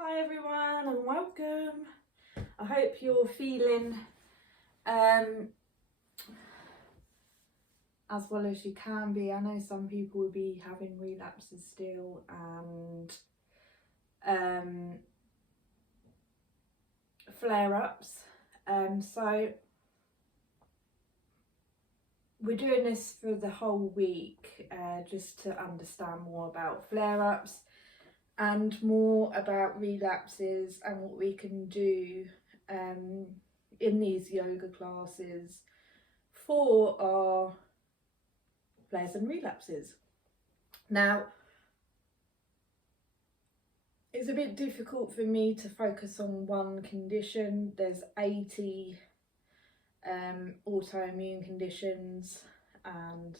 Hi everyone and welcome. I hope you're feeling as well as you can be. I know some people will be having relapses still and flare-ups. So we're doing this for the whole week just to understand more about flare-ups and more about relapses and what we can do in these yoga classes for our flares and relapses. Now, it's a bit difficult for me to focus on one condition. There's 80 autoimmune conditions and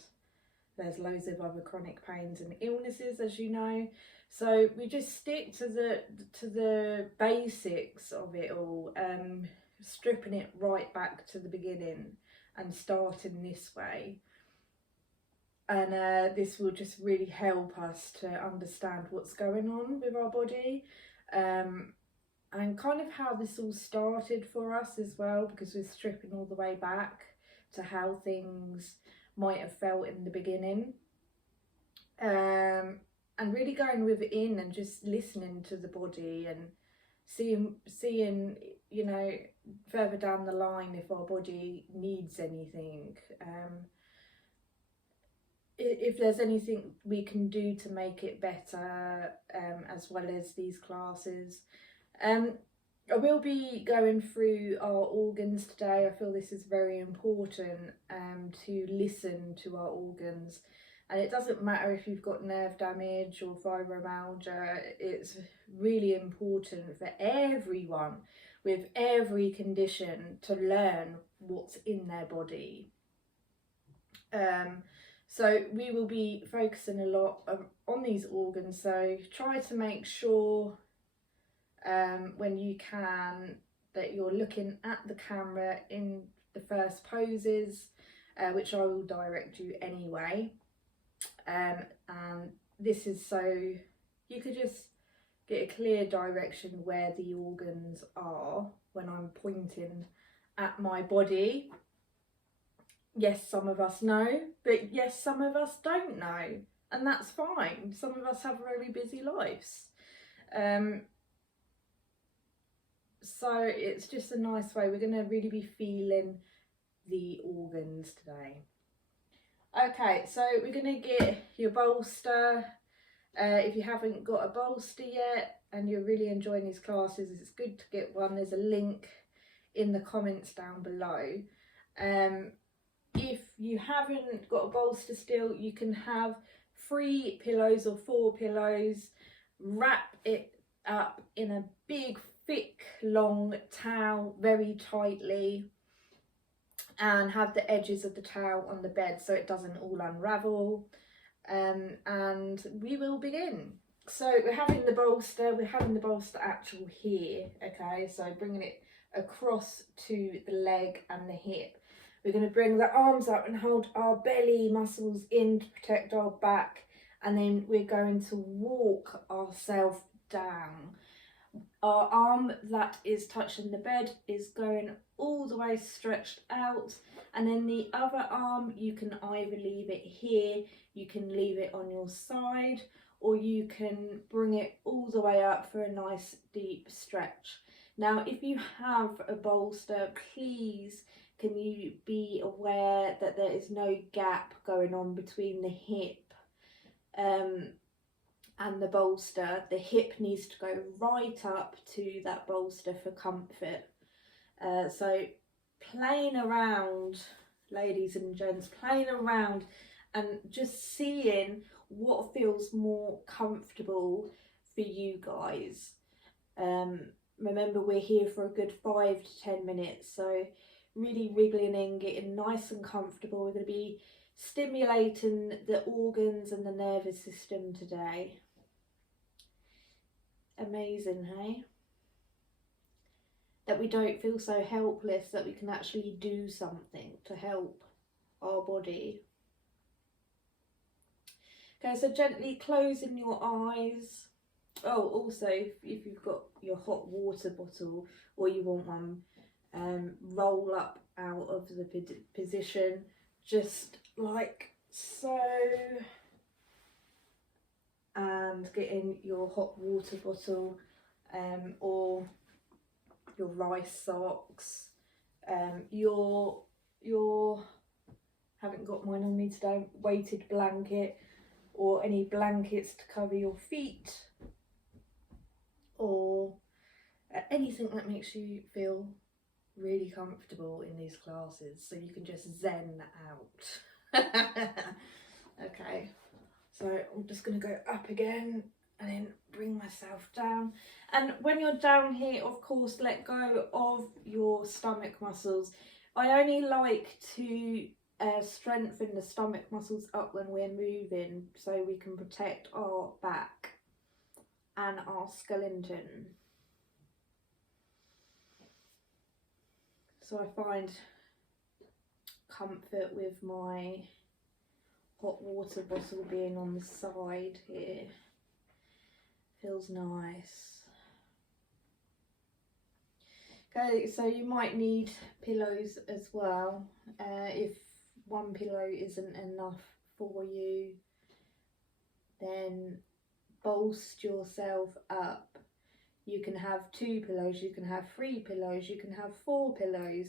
there's loads of other chronic pains and illnesses, as you know. So we just stick to the basics of it all, stripping it right back to the beginning and starting this way. And this will just really help us to understand what's going on with our body, and kind of how this all started for us as well, because we're stripping all the way back to how things might have felt in the beginning. And really going within and just listening to the body and seeing, you know, further down the line if our body needs anything. If there's anything we can do to make it better, as well as these classes. I will be going through our organs today. I feel this is very important, to listen to our organs. And it doesn't matter if you've got nerve damage or fibromyalgia, it's really important for everyone with every condition to learn what's in their body. So we will be focusing a lot on these organs, so try to make sure when you can that you're looking at the camera in the first poses, which I will direct you anyway. And this is so you could just get a clear direction where the organs are when I'm pointing at my body. Yes, some of us know, but yes, some of us don't know, and that's fine. Some of us have very busy lives. So it's just a nice way. We're going to really be feeling the organs today. Okay, so we're going to get your bolster. If you haven't got a bolster yet and you're really enjoying these classes, it's good to get one. There's a link in the comments down below. If you haven't got a bolster still, you can have 3 pillows or 4 pillows, wrap it up in a big, thick, long towel very tightly, and have the edges of the towel on the bed so it doesn't all unravel. And we will begin. So we're having the bolster actual here, okay, so bringing it across to the leg and the hip. We're going to bring the arms up and hold our belly muscles in to protect our back, and then we're going to walk ourselves down. Our arm that is touching the bed is going all the way stretched out, and then the other arm, you can either leave it here, you can leave it on your side, or you can bring it all the way up for a nice deep stretch. Now, if you have a bolster, please can you be aware that there is no gap going on between the hip and the bolster. The hip needs to go right up to that bolster for comfort. So playing around, ladies and gents, playing around and just seeing what feels more comfortable for you guys. Remember, we're here for a good 5 to 10 minutes, so really wriggling in, getting nice and comfortable. We're going to be stimulating the organs and the nervous system today. Amazing, hey? That we don't feel so helpless, that we can actually do something to help our body. Okay, so gently closing your eyes Oh, also, if you've got your hot water bottle or you want one, roll up out of the position, just like so, and get in your hot water bottle, or your rice socks, your haven't got mine on me today, weighted blanket, or any blankets to cover your feet, or anything that makes you feel really comfortable in these classes, so you can just zen out. Okay, so I'm just going to go up again and then bring myself down. And when you're down here, of course, let go of your stomach muscles. I only like to strengthen the stomach muscles up when we're moving, so we can protect our back and our skeleton. So I find comfort with my hot water bottle being on the side here. Feels nice. Okay, so you might need pillows as well. If one pillow isn't enough for you, then bolster yourself up. You can have 2 pillows, you can have 3 pillows, you can have 4 pillows,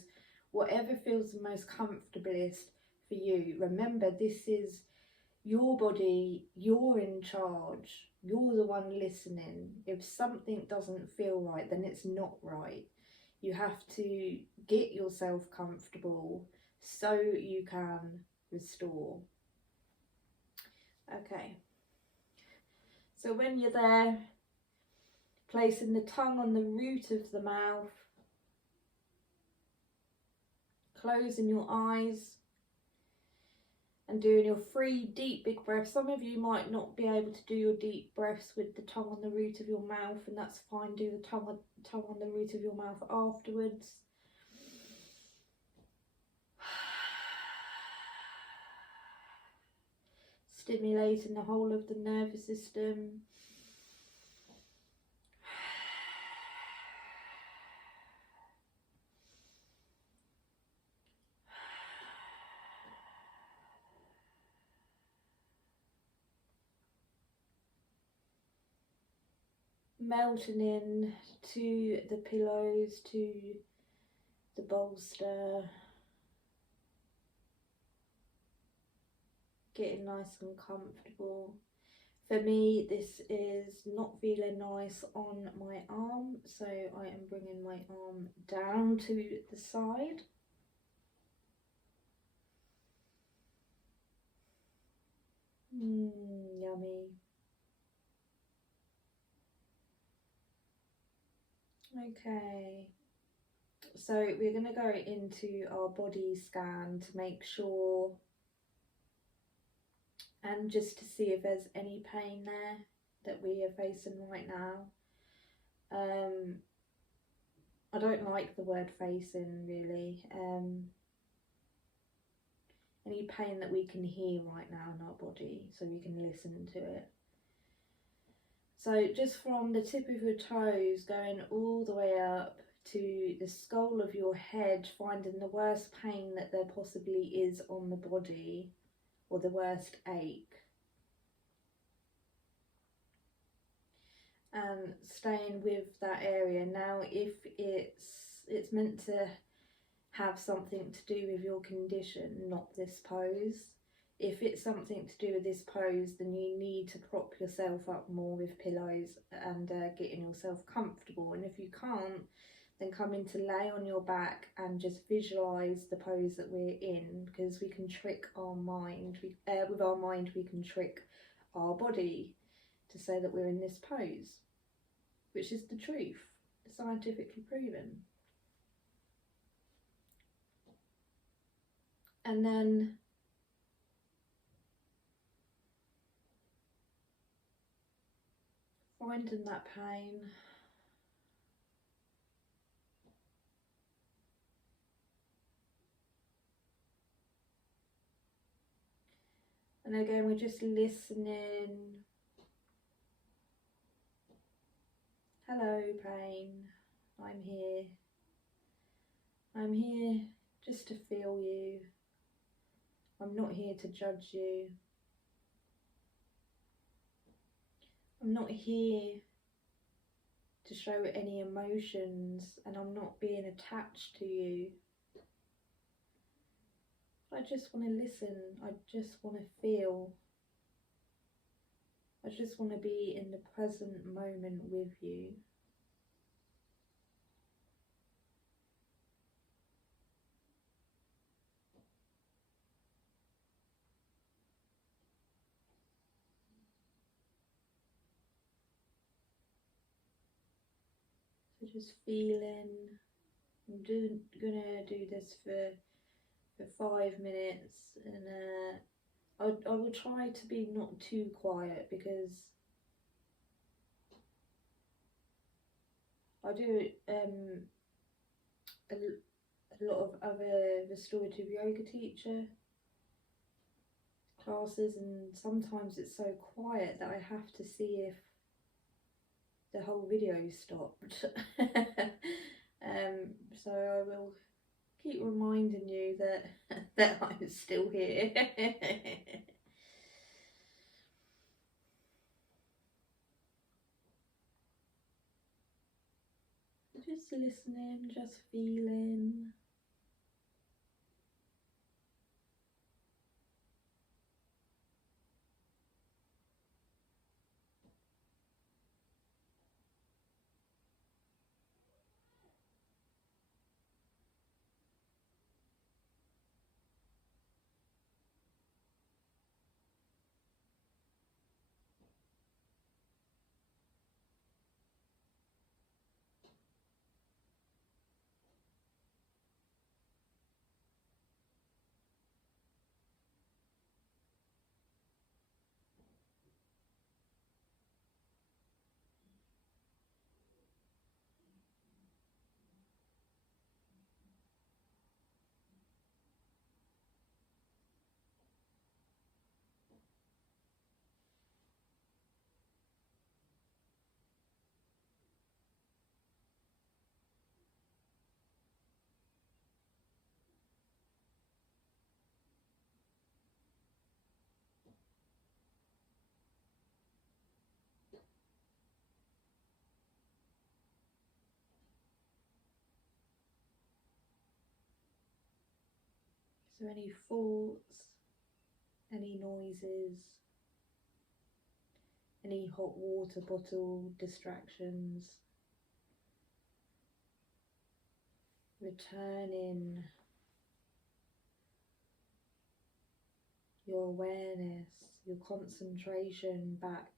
whatever feels the most comfortablest for you. Remember, this is your body, you're in charge, you're the one listening. If something doesn't feel right, then it's not right. You have to get yourself comfortable so you can restore. Okay, so when you're there, placing the tongue on the root of the mouth, closing your eyes and doing your 3 deep big breaths. Some of you might not be able to do your deep breaths with the tongue on the root of your mouth, and that's fine. Do the tongue on the root of your mouth afterwards. Stimulating the whole of the nervous system. Melting in to the pillows, to the bolster. Getting nice and comfortable. For me, this is not feeling nice on my arm, so I am bringing my arm down to the side. Yummy. Okay, so we're going to go into our body scan to make sure, and just to see if there's any pain there that we are facing right now. I don't like the word facing, really. Any pain that we can hear right now in our body, so we can listen to it. So just from the tip of your toes going all the way up to the skull of your head, finding the worst pain that there possibly is on the body, or the worst ache. And staying with that area. Now, if it's meant to have something to do with your condition, not this pose. If it's something to do with this pose, then you need to prop yourself up more with pillows and getting yourself comfortable. And if you can't, then come in to lay on your back and just visualise the pose that we're in, because we can trick our mind. With our mind, we can trick our body to say that we're in this pose, which is the truth, scientifically proven. And then finding that pain. And again, we're just listening Hello, pain. I'm here. I'm here just to feel you. I'm not here to judge you. I'm not here to show any emotions, and I'm not being attached to you. I just want to listen. I just want to feel. I just want to be in the present moment with you. So just feeling. I'm gonna do this for 5 minutes, and I will try to be not too quiet, because I do a lot of other restorative yoga teacher classes, and sometimes it's so quiet that I have to see if the whole video stopped. So I will keep reminding you that I'm still here. Just listening, just feeling. So any thoughts, any noises, any hot water bottle distractions, returning your awareness, your concentration back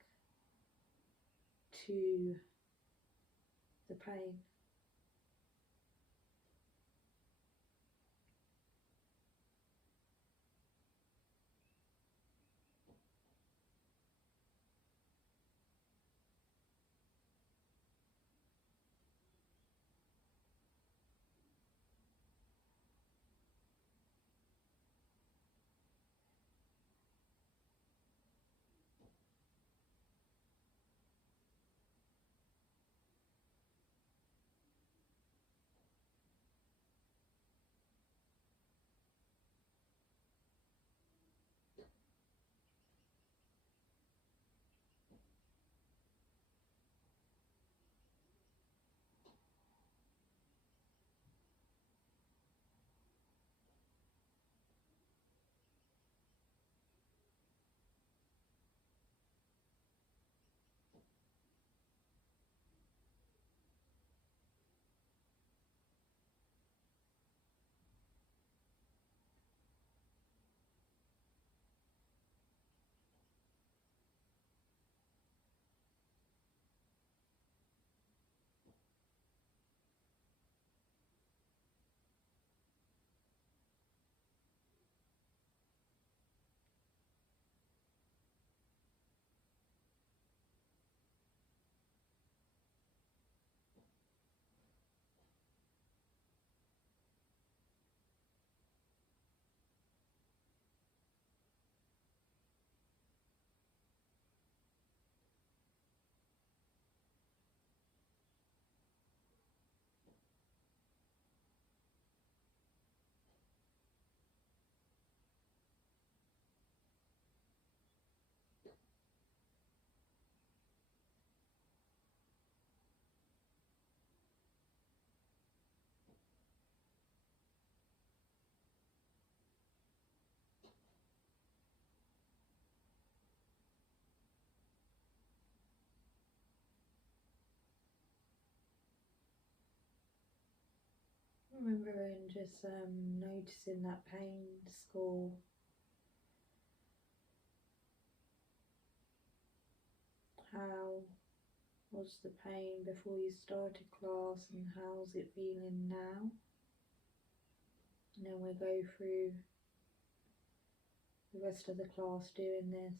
to the pain. Remembering just noticing that pain score. How was the pain before you started class and how's it feeling now? And then we'll go through the rest of the class doing this.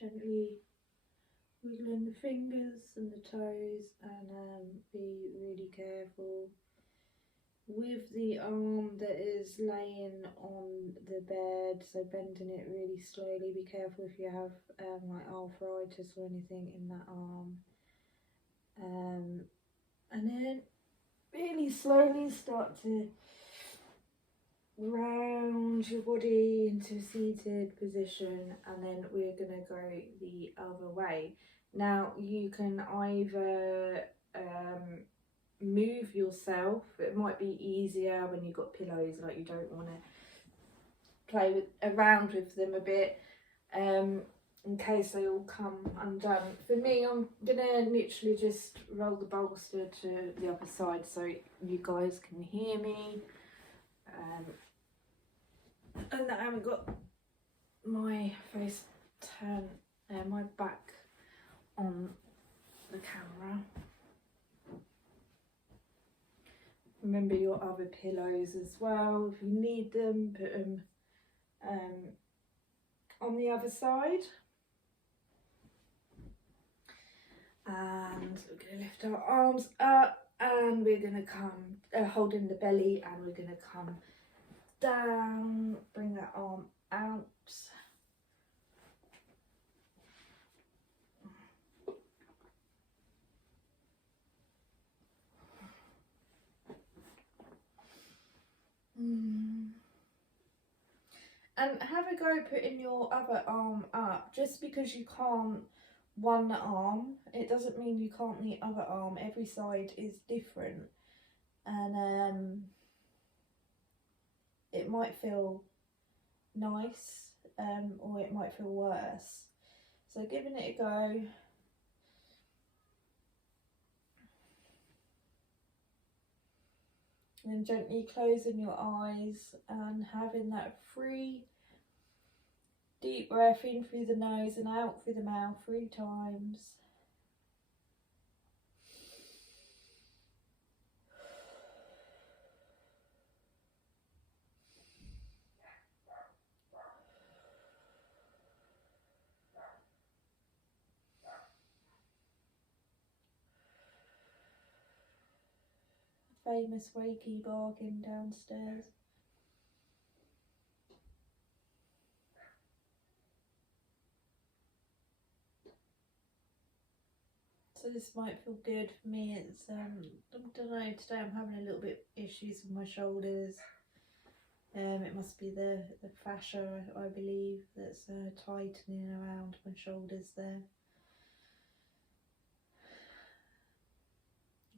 Gently wiggling the fingers and the toes, and be really careful with the arm that is laying on the bed, so bending it really slowly. Be careful if you have like arthritis or anything in that arm. And then really slowly start to round your body into a seated position, and then we're going to go the other way. Now you can either move yourself. It might be easier when you've got pillows, like you don't want to play around with them a bit in case they all come undone. For me, I'm gonna literally just roll the bolster to the other side so you guys can hear me, and I haven't got my face turned, my back on the camera. Remember your other pillows as well. If you need them, put them on the other side. And we're going to lift our arms up, and we're going to come, holding the belly, and we're going to come down, bring that arm out. And have a go putting your other arm up. Just because you can't one arm, it doesn't mean you can't the other arm. Every side is different, and it might feel nice, or it might feel worse. So giving it a go. And then gently closing your eyes and having that free deep breath in through the nose and out through the mouth 3 times. Famous wakey barking downstairs. So this might feel good for me. It's I don't know, today I'm having a little bit issues with my shoulders. It must be the fascia, I believe, that's tightening around my shoulders there.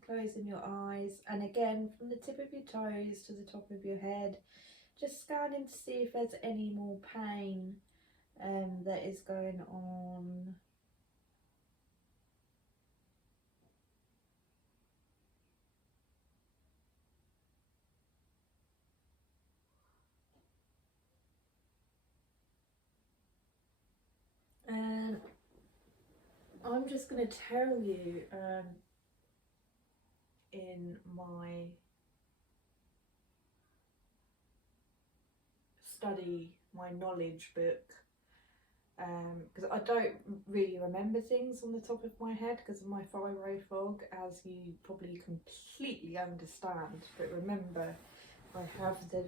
Closing your eyes, and again from the tip of your toes to the top of your head, Just scanning to see if there's any more pain that is going on. And I'm just going to tell you in my study, my knowledge book, because I don't really remember things on the top of my head because of my fibro fog, as you probably completely understand. But remember, I have the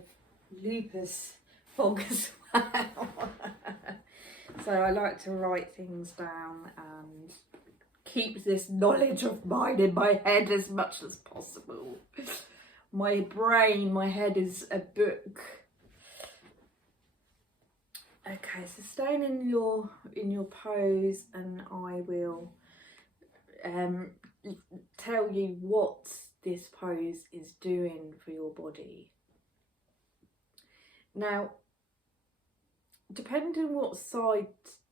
lupus fog as well. So I like to write things down and keep this knowledge of mine in my head as much as possible. My brain, my head is a book. Okay, so staying in your pose, and I will tell you what this pose is doing for your body. Now, depending on what side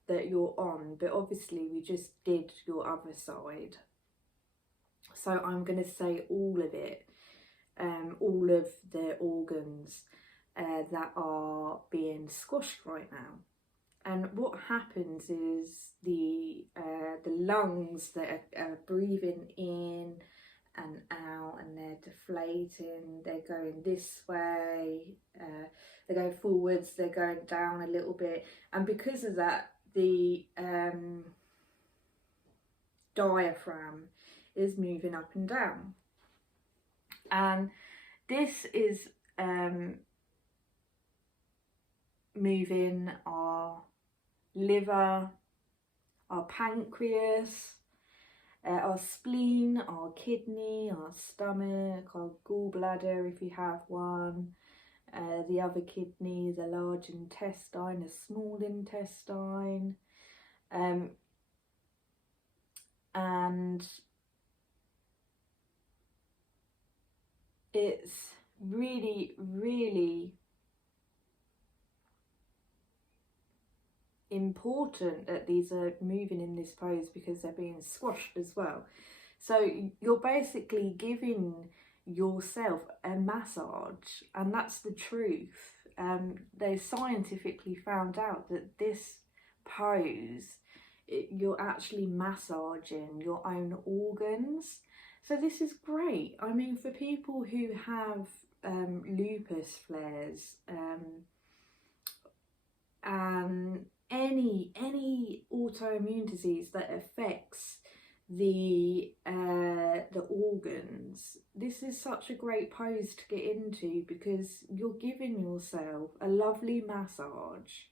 that you're on, but obviously we just did your other side, so I'm going to say all of it, all of the organs that are being squashed right now. And what happens is the lungs that are breathing in and out, and they're deflating, they're going this way, they're going forwards, they're going down a little bit, and because of that, the diaphragm is moving up and down, and this is moving our liver, our pancreas, our spleen, our kidney, our stomach, our gallbladder if you have one, the other kidney, the large intestine, the small intestine, and it's really, really important that these are moving in this pose because they're being squashed as well. So you're basically giving yourself a massage, and that's the truth. They scientifically found out that this pose, you're actually massaging your own organs. So this is great. I mean, for people who have lupus flares, and any autoimmune disease that affects the organs, this is such a great pose to get into because you're giving yourself a lovely massage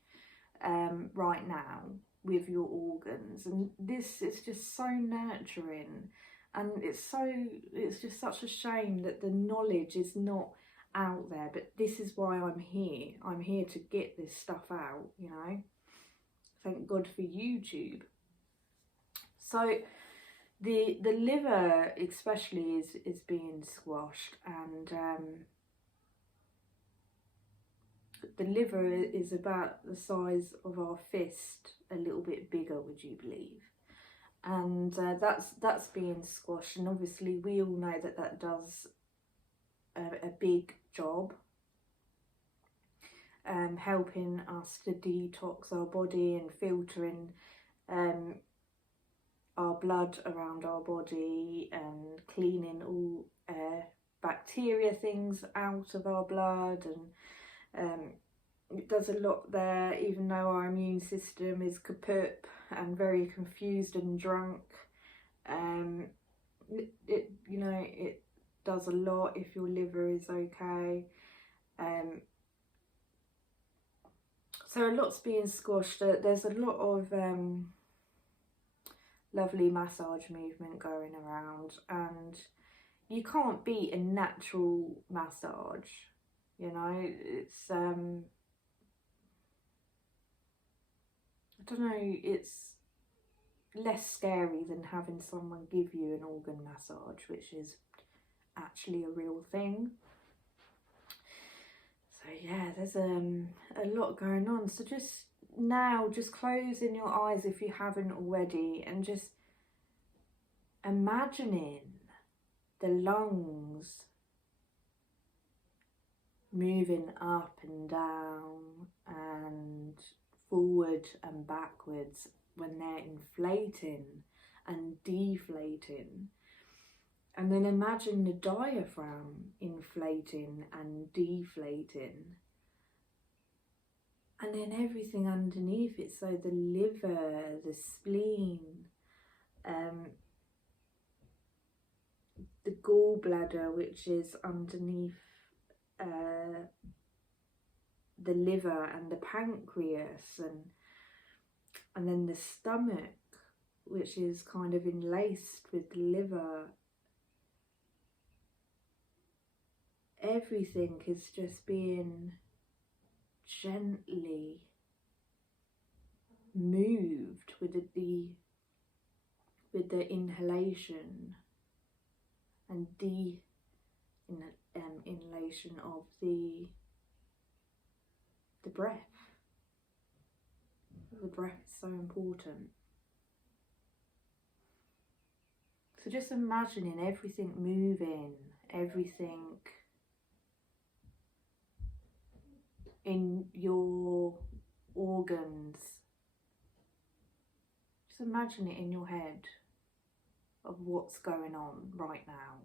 right now with your organs, and this is just so nurturing, and it's just such a shame that the knowledge is not out there, but this is why I'm here to get this stuff out, you know. Thank God for YouTube. So the liver especially is being squashed, and the liver is about the size of our fist, a little bit bigger, would you believe? And that's being squashed, and obviously we all know that does a big job helping us to detox our body and filtering our blood around our body and cleaning all bacteria things out of our blood, and it does a lot there, even though our immune system is kaput and very confused and drunk. It you know, it does a lot if your liver is okay. So a lot's being squashed. There's a lot of lovely massage movement going around, and you can't beat a natural massage, you know. It's I don't know, it's less scary than having someone give you an organ massage, which is actually a real thing. So yeah, there's a lot going on. So just closing your eyes if you haven't already, and just imagining the lungs moving up and down and forward and backwards when they're inflating and deflating. And then imagine the diaphragm inflating and deflating. And then everything underneath it, so the liver, the spleen, the gallbladder, which is underneath the liver, and the pancreas, and then the stomach, which is kind of enlaced with the liver. Everything is just being gently moved with the inhalation and inhalation of the breath. The breath is so important. So just imagining everything moving, everything in your organs. Just imagine it in your head of what's going on right now.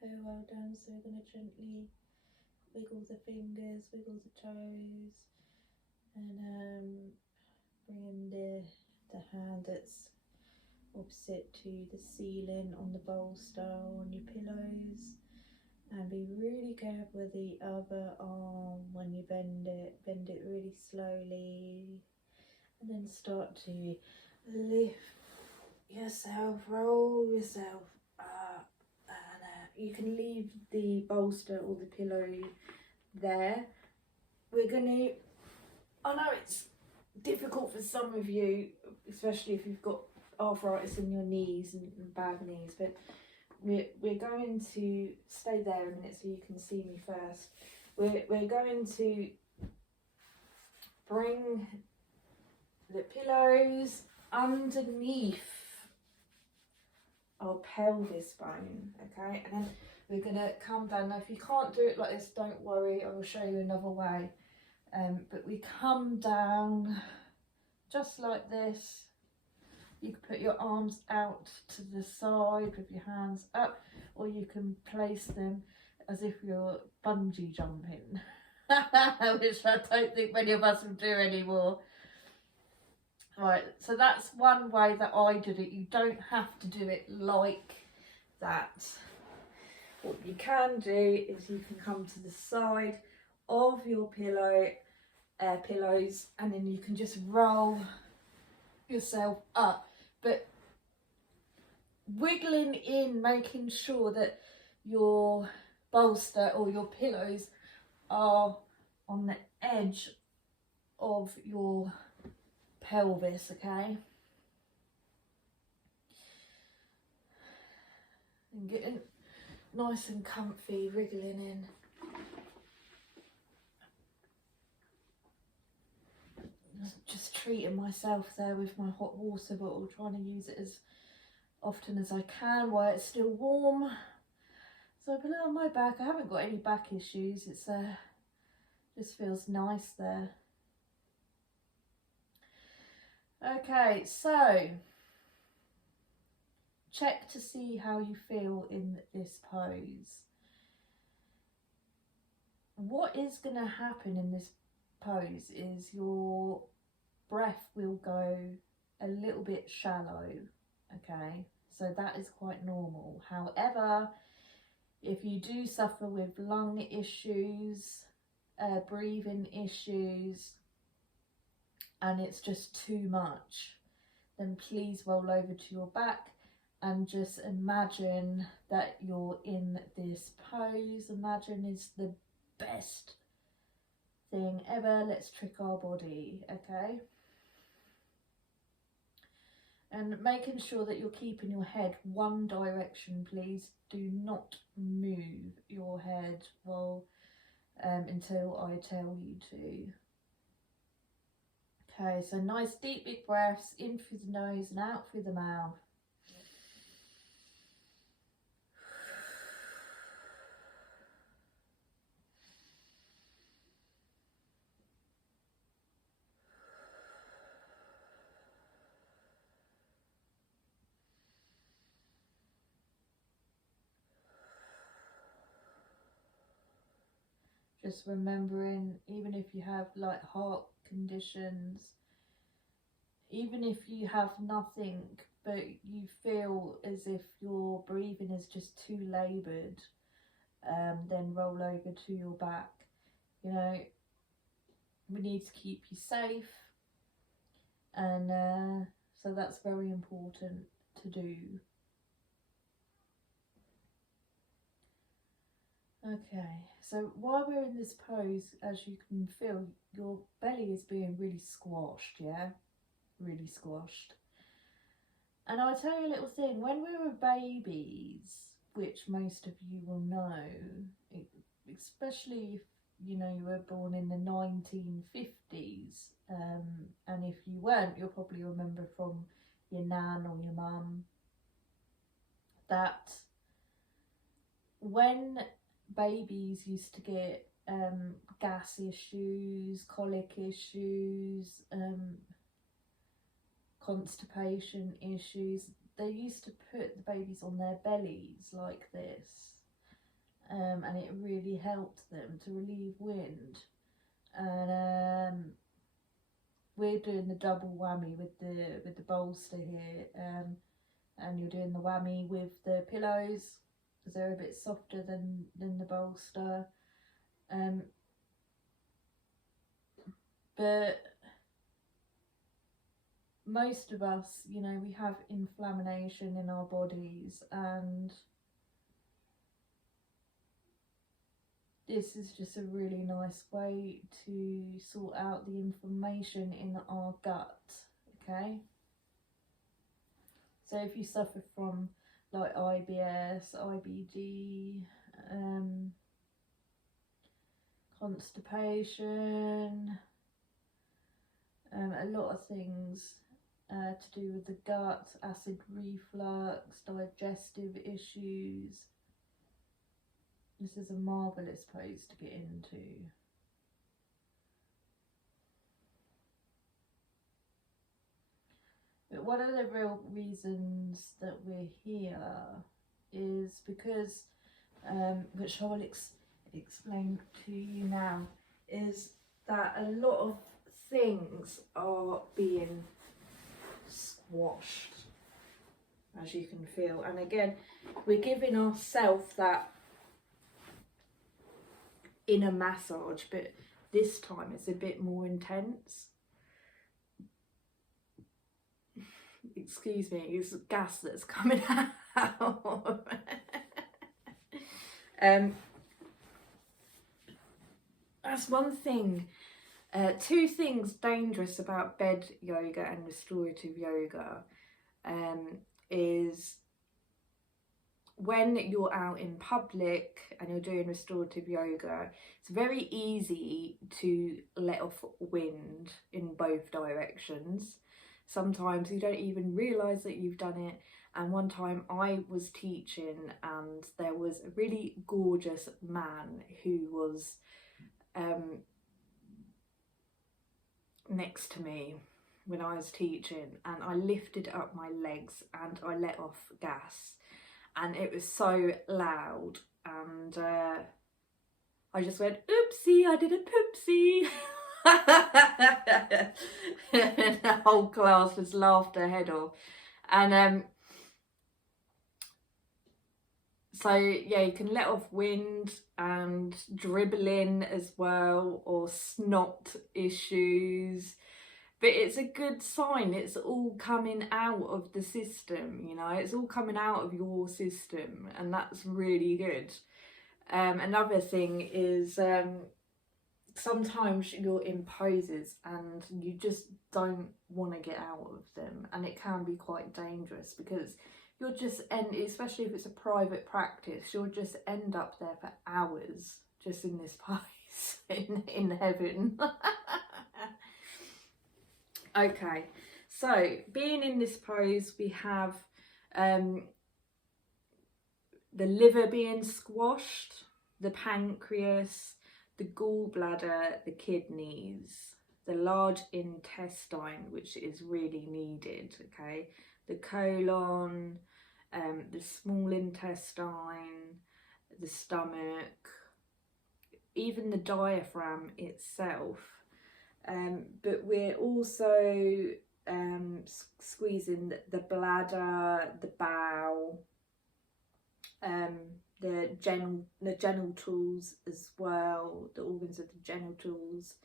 Okay, well done. So we're going to gently wiggle the fingers, wiggle the toes, and bring in the hand that's opposite to the ceiling on the bolster or on your pillows, and be really careful with the other arm when you bend it really slowly, and then start to lift yourself, roll yourself up, and you can leave the bolster or the pillow there. We're gonna, I know it's difficult for some of you, especially if you've got arthritis in your knees and bad knees, but we're going to stay there a minute so you can see me first. We're going to bring the pillows underneath our pelvis bone, okay? And then we're gonna come down. Now, if you can't do it like this, don't worry, I will show you another way. But we come down just like this. You can put your arms out to the side with your hands up, or you can place them as if you're bungee jumping, which I don't think many of us will do anymore. Right, so that's one way that I did it. You don't have to do it like that. What you can do is you can come to the side of your pillows, and then you can just roll yourself up, but wiggling in, making sure that your bolster or your pillows are on the edge of your pelvis, okay? And getting nice and comfy, wriggling in. Just treating myself there with my hot water bottle, trying to use it as often as I can while it's still warm. So I put it on my back. I haven't got any back issues. It's just feels nice there. Okay, so check to see how you feel in this pose. What is going to happen in this pose is your breath will go a little bit shallow, okay? So that is quite normal. However, if you do suffer with lung issues, breathing issues, and it's just too much, then please roll over to your back and just imagine that you're in this pose. Imagine is the best thing ever. Let's trick our body, okay? And making sure that you're keeping your head one direction, please. Do not move your head while until I tell you to. Okay, so nice deep big breaths in through the nose and out through the mouth. Just remembering, even if you have like heart conditions, even if you have nothing, but you feel as if your breathing is just too laboured, then roll over to your back. You know, we need to keep you safe, and so that's very important to do. Okay, so while we're in this pose, as you can feel, your belly is being really squashed, yeah? Really squashed. And I'll tell you a little thing, when we were babies, which most of you will know, especially if you know you were born in the 1950s, and if you weren't, you'll probably remember from your nan or your mum, that when babies used to get gas issues, colic issues, constipation issues, they used to put the babies on their bellies like this, and it really helped them to relieve wind. And we're doing the double whammy with the bolster here, and you're doing the whammy with the pillows, because they're a bit softer than the bolster, but most of us, you know, we have inflammation in our bodies, and this is just a really nice way to sort out the inflammation in our gut, okay? So if you suffer from like IBS, IBD, constipation, a lot of things to do with the gut, acid reflux, digestive issues. This is a marvellous pose to get into. But one of the real reasons that we're here is because, which I will explain to you now, is that a lot of things are being squashed, as you can feel. And again, we're giving ourselves that inner massage, but this time it's a bit more intense. Excuse me, it's gas that's coming out. That's one thing. Two things dangerous about bed yoga and restorative yoga is when you're out in public and you're doing restorative yoga, it's very easy to let off wind in both directions. Sometimes you don't even realise that you've done it. And one time I was teaching and there was a really gorgeous man who was next to me when I was teaching, and I lifted up my legs and I let off gas, and it was so loud, and I just went, oopsie, I did a poopsie. And the whole class just laughed their head off. And so yeah, you can let off wind and dribbling as well, or snot issues, but it's a good sign. It's all coming out of the system, you know, it's all coming out of your system, and that's really good. Another thing is sometimes you're in poses and you just don't want to get out of them, and it can be quite dangerous because you'll just end, especially if it's a private practice, you'll just end up there for hours just in this pose in heaven. Okay, so being in this pose, we have the liver being squashed, the pancreas, the gallbladder, the kidneys, the large intestine, which is really needed, okay, the colon, the small intestine, the stomach, even the diaphragm itself. But we're also squeezing the bladder, the bowel, the genitals as well, the organs of the genitals.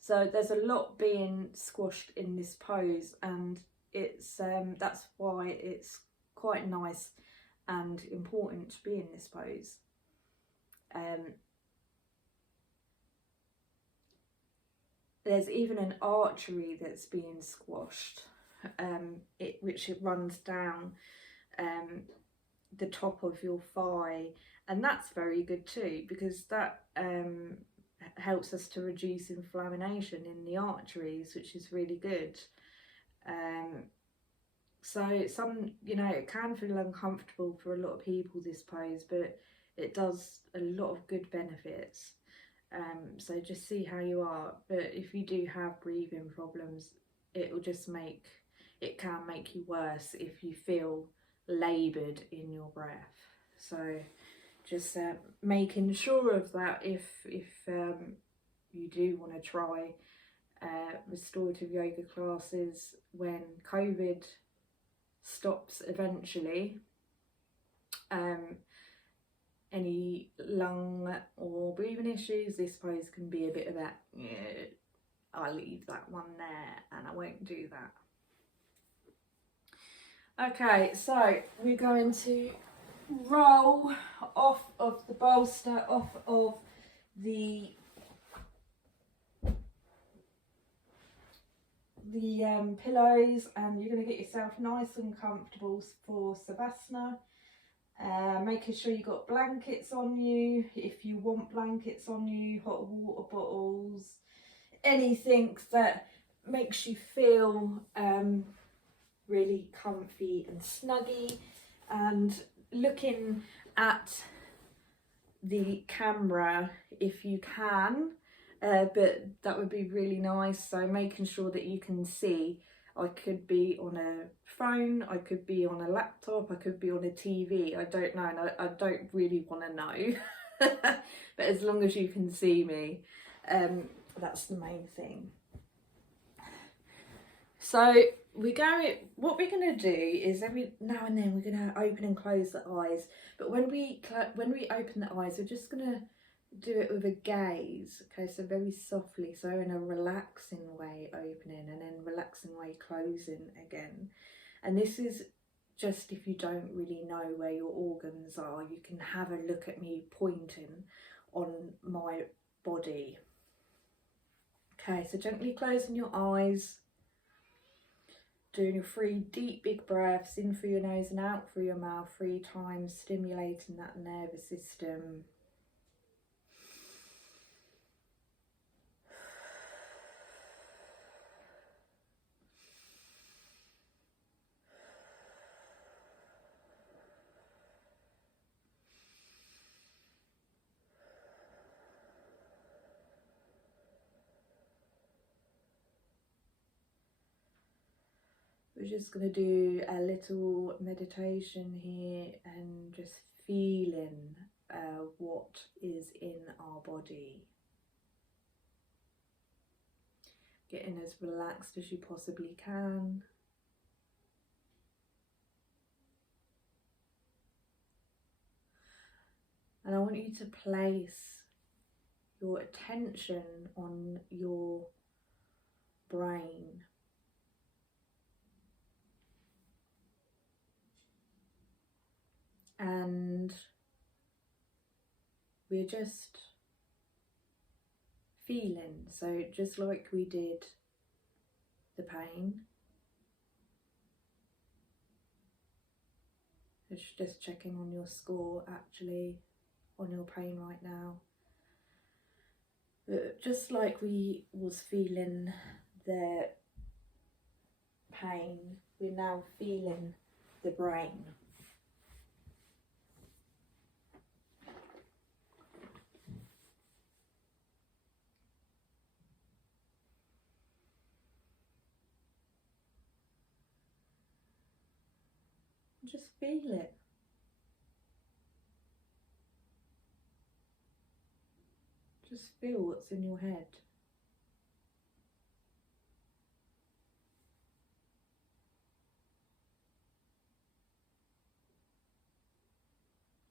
So there's a lot being squashed in this pose, and it's that's why it's quite nice and important to be in this pose. There's even an artery that's being squashed, which it runs down the top of your thigh, and that's very good too, because that helps us to reduce inflammation in the arteries, which is really good. So you know, it can feel uncomfortable for a lot of people, this pose, but it does a lot of good benefits. So just see how you are. But if you do have breathing problems, it can make you worse if you feel laboured in your breath. So just making sure of that if you do want to try restorative yoga classes when COVID stops eventually. Any lung or breathing issues, this pose can be a bit of that, I'll leave that one there and I won't do that. Okay, so we're going to roll off of the bolster, off of the pillows, and you're going to get yourself nice and comfortable for Savasana. Making sure you've got blankets on you, if you want blankets on you, hot water bottles, anything that makes you feel really comfy and snuggy. And looking at the camera if you can, but that would be really nice, so making sure that you can see. I could be on a phone, I could be on a laptop, I could be on a TV, I don't know, and I don't really want to know. But as long as you can see me, that's the main thing. So what we're going to do is every now and then we're going to open and close the eyes, but when we open the eyes, we're just going to do it with a gaze, okay, so very softly, so in a relaxing way opening and then relaxing way closing again. And this is just if you don't really know where your organs are, you can have a look at me pointing on my body. Okay, so gently closing your eyes, doing your 3 deep big breaths in through your nose and out through your mouth 3 times, stimulating that nervous system. We're just going to do a little meditation here and just feeling what is in our body. Getting as relaxed as you possibly can. And I want you to place your attention on your brain. And we're just feeling, so just like we did the pain, it's just checking on your score actually, on your pain right now. But just like we was feeling the pain, we're now feeling the brain. Just feel it. Just feel what's in your head.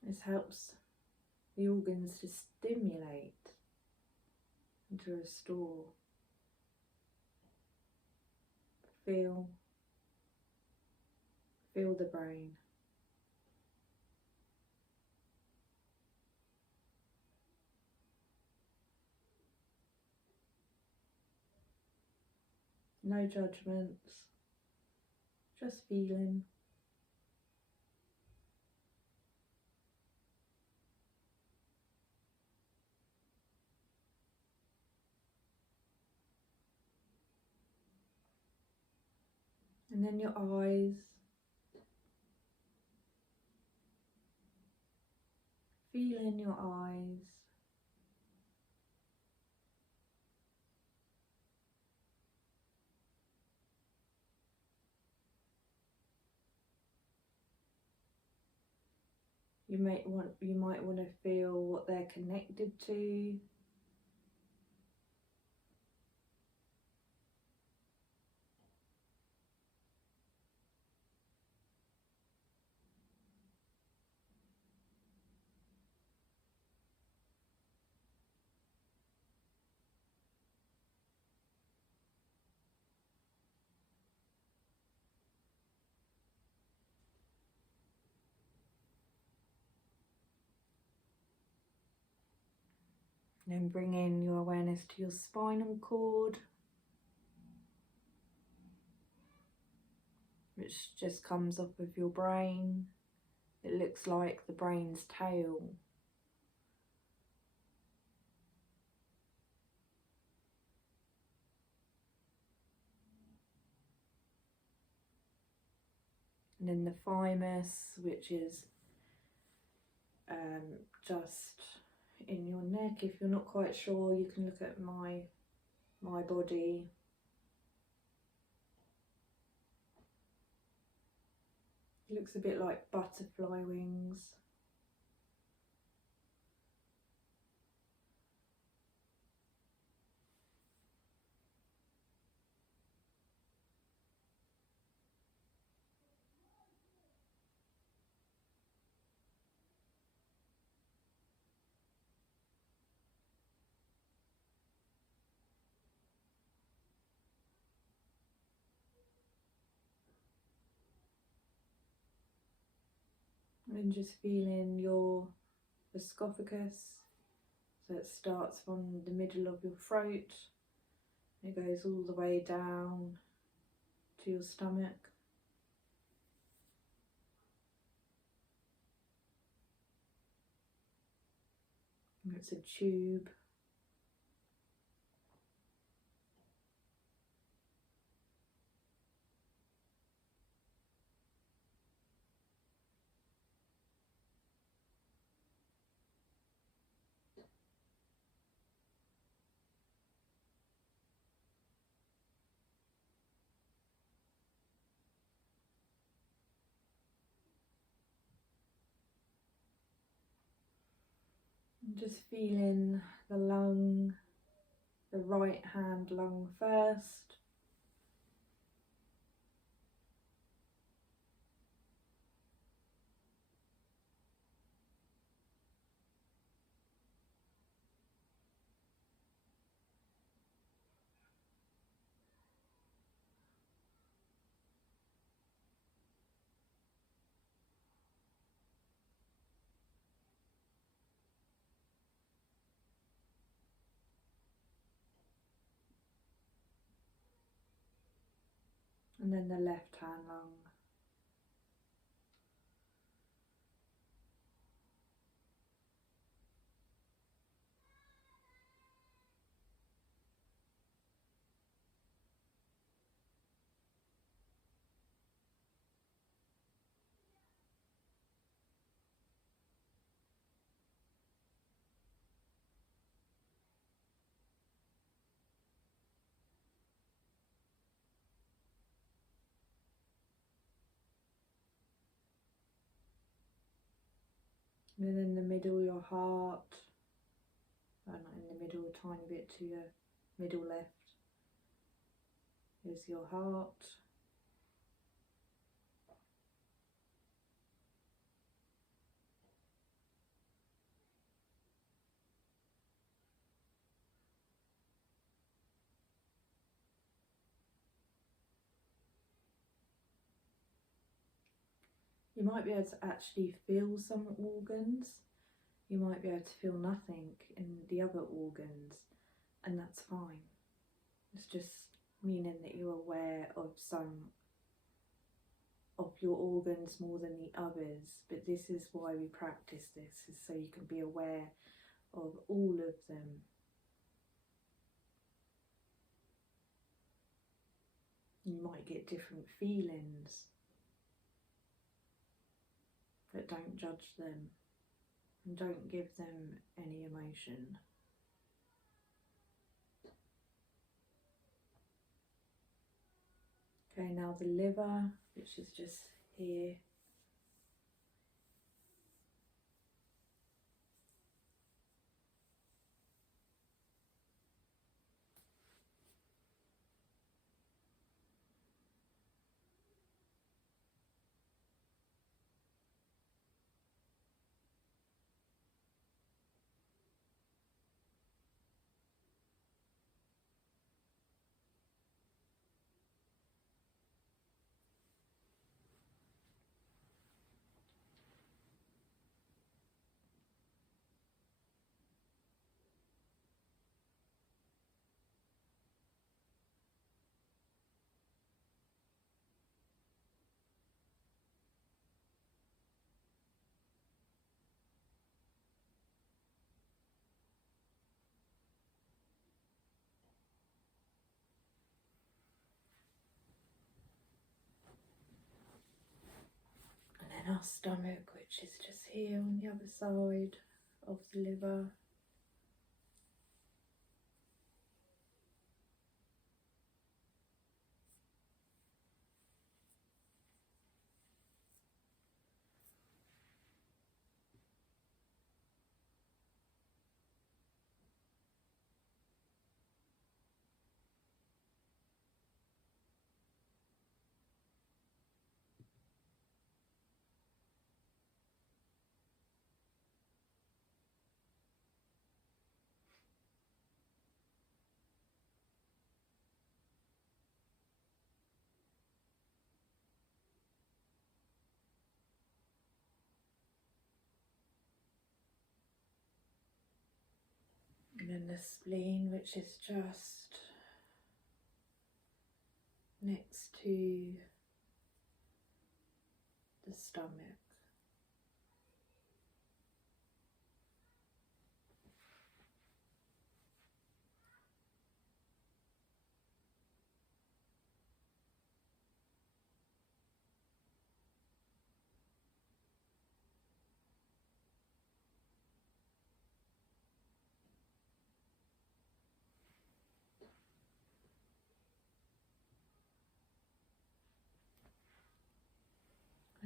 This helps the organs to stimulate and to restore. Feel the brain. No judgments, just feeling. And then your eyes. Feeling your eyes. You might want to feel what they're connected to. Then bring in your awareness to your spinal cord, which just comes up with your brain. It looks like the brain's tail. And then the thymus, which is just in your neck. If you're not quite sure, you can look at my body. It looks a bit like butterfly wings. And just feeling your esophagus. So it starts from the middle of your throat. It goes all the way down to your stomach. And it's a tube. And just feeling the lung, the right hand lung first. And then the left hand lung. And then in the middle, your heart. Not in the middle, a tiny bit to your middle left is your heart. You might be able to actually feel some organs. You might be able to feel nothing in the other organs, and that's fine. It's just meaning that you're aware of some of your organs more than the others. But this is why we practice this, is so you can be aware of all of them. You might get different feelings, but don't judge them and don't give them any emotion. Okay, now the liver, which is just here. stomach, which is just here on the other side of the liver. And then the spleen, which is just next to the stomach.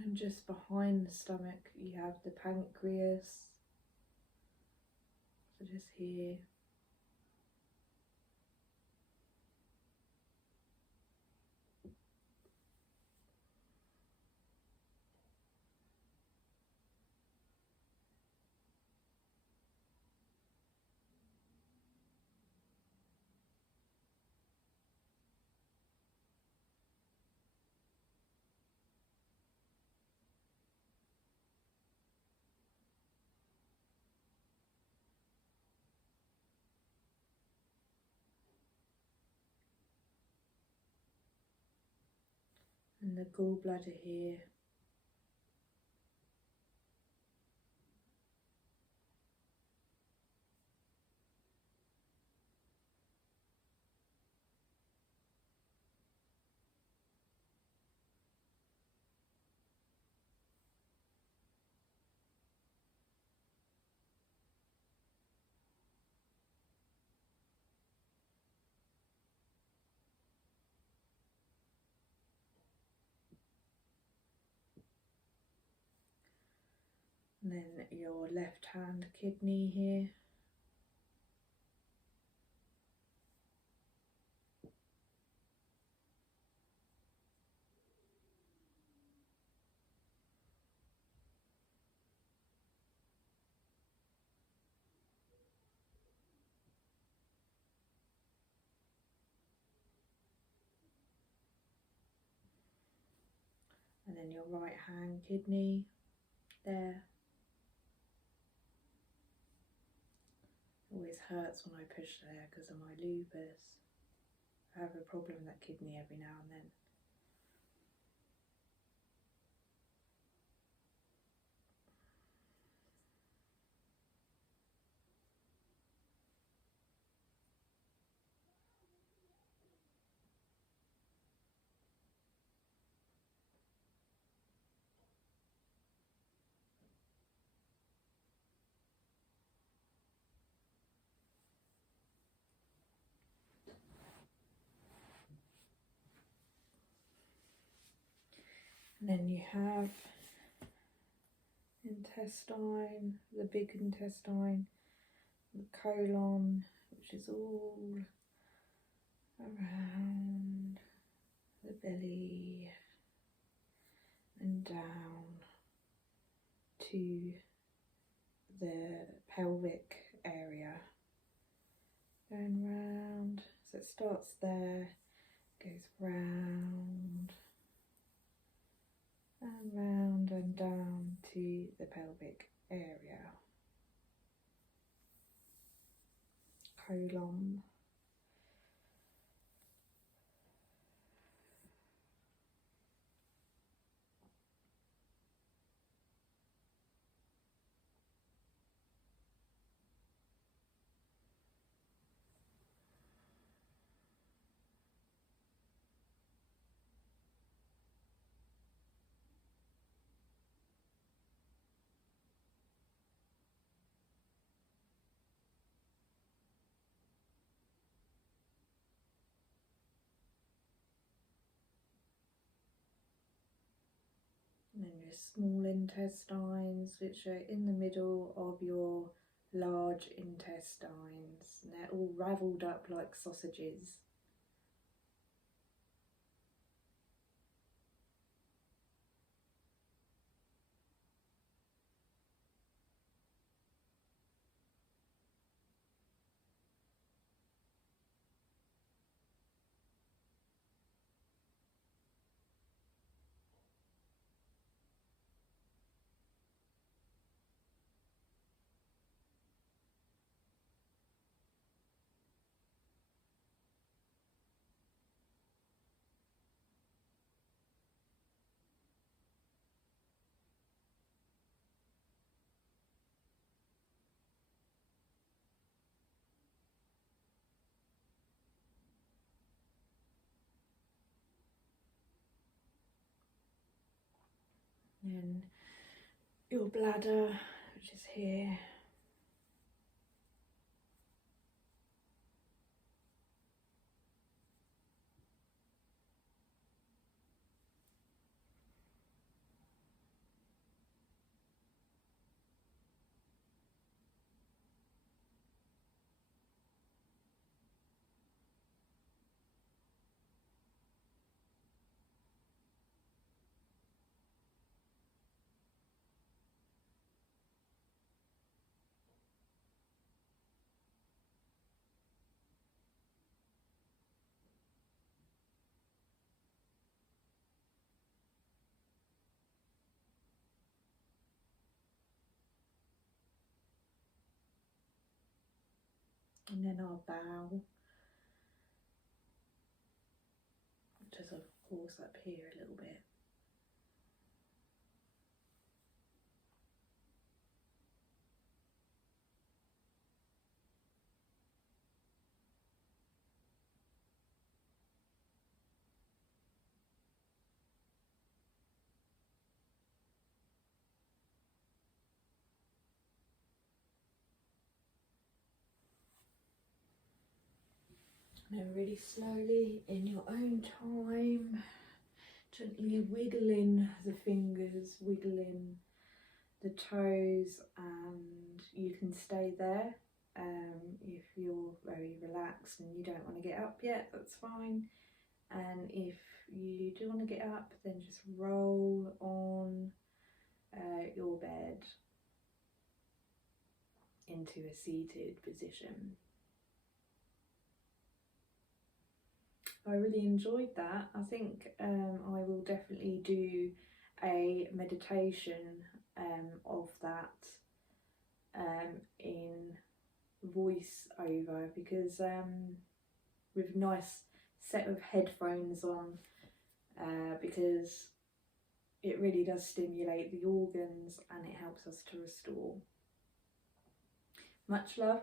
And just behind the stomach you have the pancreas, so just here. And the gallbladder here. And then your left hand kidney here. And then your right hand kidney there. Always hurts when I push there because of my lupus. I have a problem with that kidney every now and then. And then you have intestine, the big intestine, the colon, which is all around the belly and down to the pelvic area. Going round, so it starts there, goes round and round and down to the pelvic area. Colon. small intestines, which are in the middle of your large intestines, and they're all ravelled up like sausages. And your bladder, which is here. And then our bowel, which is of course up here a little bit. And then really slowly, in your own time, gently wiggling the fingers, wiggling the toes, and you can stay there if you're very relaxed and you don't want to get up yet, that's fine. And if you do want to get up, then just roll on your bed into a seated position. I really enjoyed that. I think I will definitely do a meditation of that in voice over, because with a nice set of headphones on, because it really does stimulate the organs and it helps us to restore. Much love,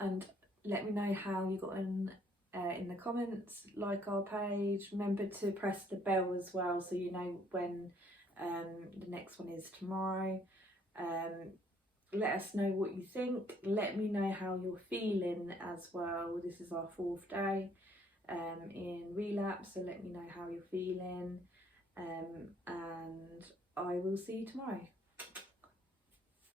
and let me know how you got on in the comments. Like our page, remember to press the bell as well so you know when the next one is tomorrow. Let us know what you think, let me know how you're feeling as well. This is our 4th day in Relapse, so let me know how you're feeling, and I will see you tomorrow.